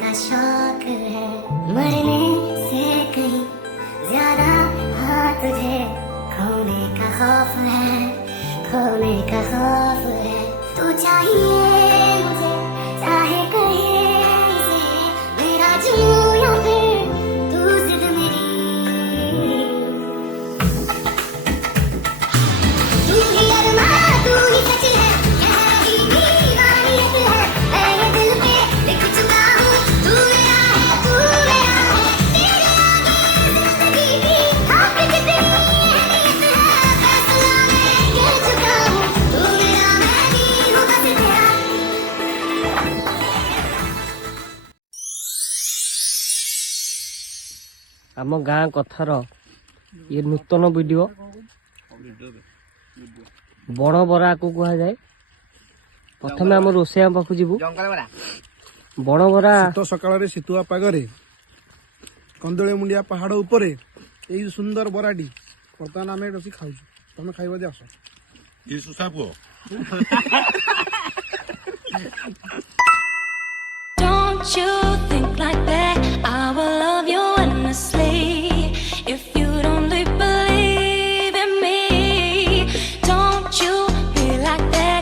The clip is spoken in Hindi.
का शौक है, मरने से कहीं ज्यादा हाँ तुझे खोने का खौफ है, खोने का खौफ है। तू चाहिए मुझे चाहे कहे इसे मेरा जुनून या फिर तू जिद मेरी। तू ही अरमां तू ही सच है, यही दीवानियत है ये दिल पे लिख चुका हूँ। तू मेरा है, तू मेरा है, तेरे आगे जिंदगी की खाक जितनी अहमियत है। फैसला मैं कर चुका हूँ, तू मेरा मैं भी हूँ बस तेरा। आम गाँ कथार ये नूतन वीडियो बड़ बरा को कह जाए। प्रथम आम रोषेया पाखु जीवु। बड़ बरा ଶୀତ ସକାଳରେ ଶୀତୁଆ ପାଗରେ କନ୍ଦଳୀ ମୁଣ୍ଡିଆ ପାହାଡ ଉପରେ ଏଇ ସୁନ୍ଦର ବରାଟି ବର୍ତ୍ତମାନ ଆମେ ବସି ଖାଉଛୁ। ତମେ ଖାଇବ ଯେ ଆସ। ये सुसा पुओ Don't you